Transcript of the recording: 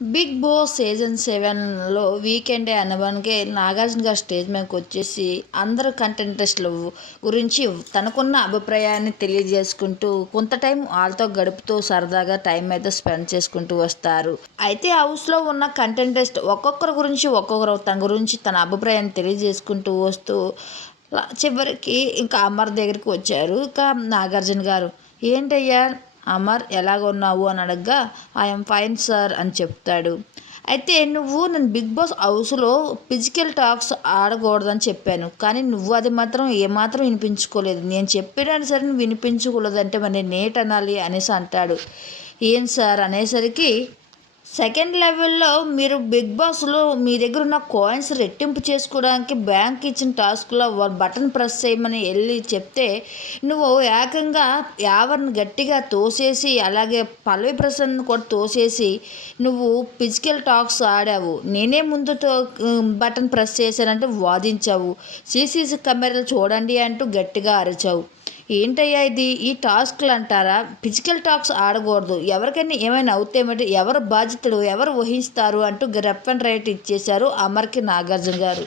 Big Boss season సెవెన్లో weekend అనగానే Nagarjuna garu stage మీదకి వచ్చేసి అందరు కంటెంటెస్ట్ల గురించి తనకున్న అభిప్రాయాన్ని తెలియజేసుకుంటూ కొంత టైం వాళ్ళతో గడుపుతూ సరదాగా టైం అయితే స్పెండ్ చేసుకుంటూ వస్తారు. అయితే హౌస్లో ఉన్న కంటెంటెస్ట్ ఒక్కొక్కరి గురించి ఒక్కొక్కరు తన గురించి తన అభిప్రాయాన్ని తెలియజేసుకుంటూ వస్తూ చివరికి ఇంకా అమర్ దగ్గరికి వచ్చారు. ఇంకా నాగార్జున గారు ఏంటయ్యా అమర్ ఎలాగున్నావు అని అడగ్గా ఐఎమ్ ఫైన్ సార్ అని చెప్తాడు. అయితే నువ్వు నేను బిగ్ బాస్ హౌస్లో ఫిజికల్ టాక్స్ ఆడకూడదని చెప్పాను. కానీ నువ్వు అది మాత్రం ఏమాత్రం వినిపించుకోలేదు. నేను చెప్పినా సరే నువ్వు వినిపించుకోలేదు అంటే మరి నేట్ అనాలి అనేసి అంటాడు. ఏం సార్? అనేసరికి సెకండ్ లెవెల్లో మీరు బిగ్ బాస్లో మీ దగ్గర ఉన్న కాయిన్స్ రెట్టింపు చేసుకోవడానికి బ్యాంక్ ఇచ్చిన టాస్క్లో బటన్ ప్రెస్ చేయమని వెళ్ళి చెప్తే నువ్వు ఏకంగా యావర్ని గట్టిగా తోసేసి అలాగే పల్లవి ప్రసన్న కూడా తోసేసి నువ్వు ఫిజికల్ టాక్స్ ఆడావు నేనే ముందు బటన్ ప్రెస్ చేశానంటే వాదించావు సీసీసీ కెమెరాలు చూడండి అంటూ గట్టిగా అరిచావు ఏంటయ్యా ఇది? ఈ టాస్క్లు అంటారా ఫిజికల్ టాక్స్ ఆడకూడదు. ఎవరికైనా ఏమైనా అవుతామంటే ఎవరు బాధ్యతలు? ఎవరు వహిస్తారు అంటూ రెప్ అండ్ రైట్ ఇచ్చేశారు అమర్కి నాగార్జున గారు.